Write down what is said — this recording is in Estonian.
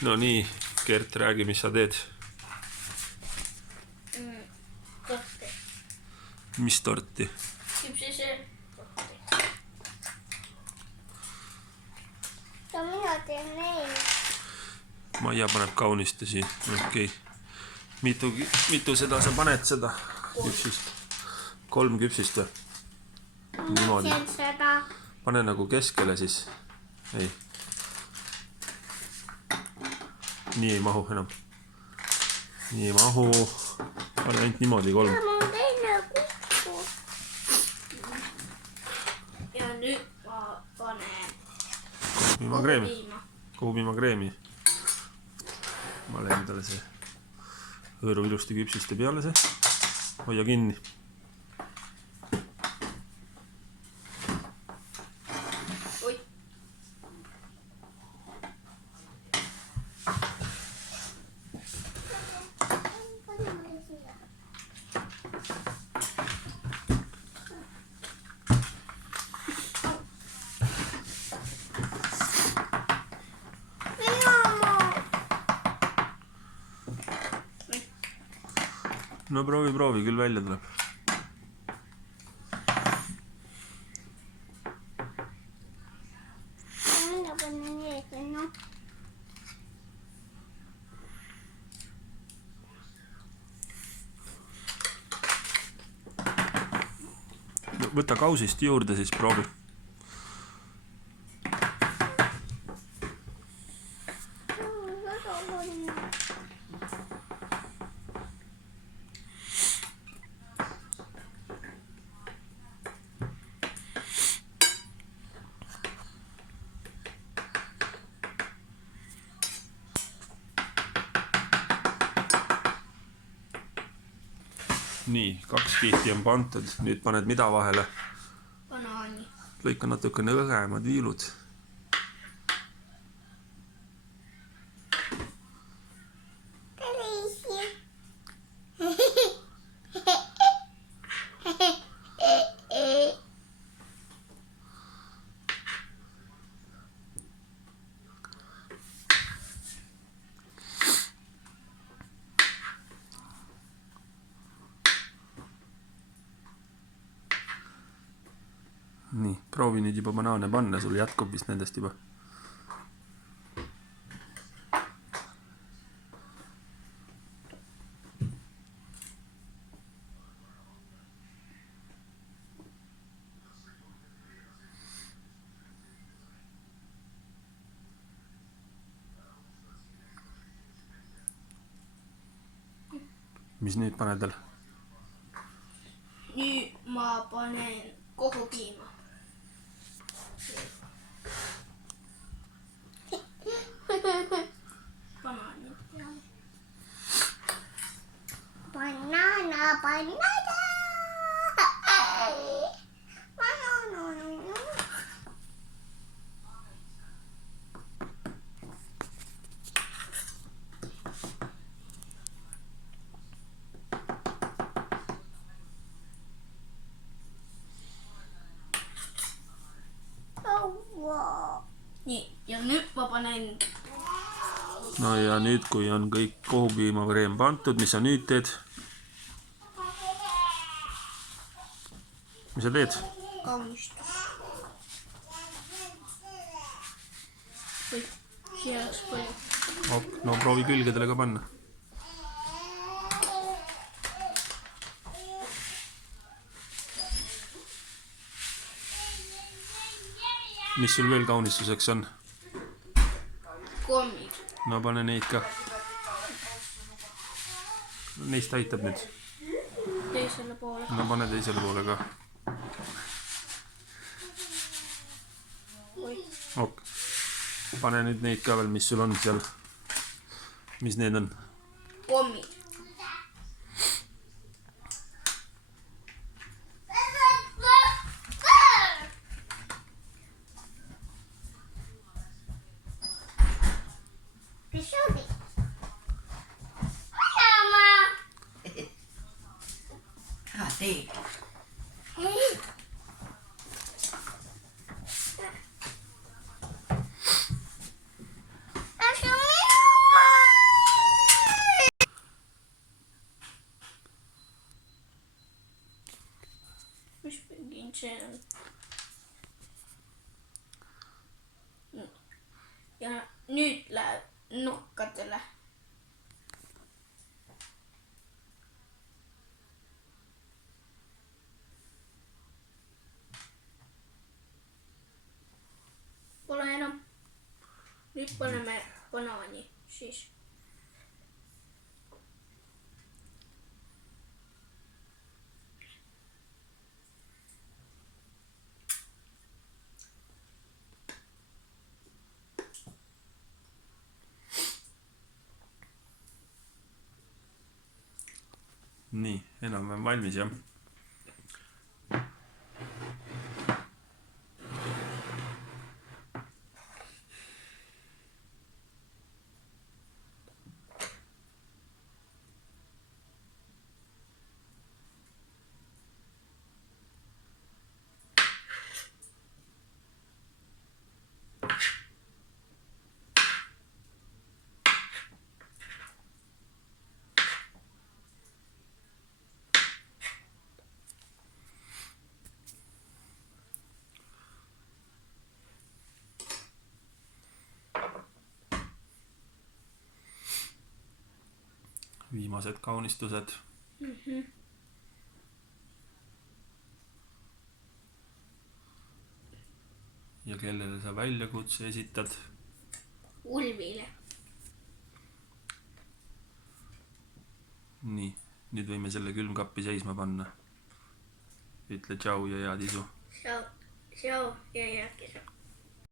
No nii, Gert, räägi, mis sa teed? Torti. Mis torti? Küpsise torti. Ja mina teen neid. Maia paneb kaunistusi, okei. Mitu seda sa paned seda küpsist? 3 küpsist või? Niimoodi. Seda. Pane nagu keskele siis. Ei. Nii ei mahu enam. Nii ei mahu. Pane ainult niimoodi 3. Mul on teine kukku. Ja nüüd ma panen kohupiimakreemi. Ma lähen endale see hõõru ilusti küpsiste peale see. Hoia kinni. No proovi, küll välja tuleb. Mina panen nii, no. Võta kausist juurde, siis proovi. Nii, 2 kihti on pandud. Nüüd paned mida vahele? Banaani. Lõika natukene õgemad viilud. Nii, proovi nüüd juba banaane panna, sul jätkub vist nendest juba. Mis nüüd paned veel? Nüüd ma panen kohupiima. Banaani peale. Banana. Nii, ja nüüd ma panen. No ja nüüd, kui on kõik kohupiimakreem pandud, mis sa nüüd teed? Mis sa teed? Kaunistus. Või, siia oleks palju. No proovi külgedele ka panna. Mis sul veel kaunistuseks on? Kommid. No pane neid ka. Neist aitab nüüd. Teisele poole. No pane teisele poole ka. Ok. Pane nüüd neid ka veel, mis sul on seal. Mis need on? Kommid. Hei. nurkadele. Pole enam. Nüüd paneme banaani siis. nii, enam-vähem valmis jah. Viimased kaunistused. Ja kellele sa väljakutse esitad? Ulvile. nii, nüüd võime selle külmkappi seisma panna. ütle tšau ja head isu. Tšau ja head isu.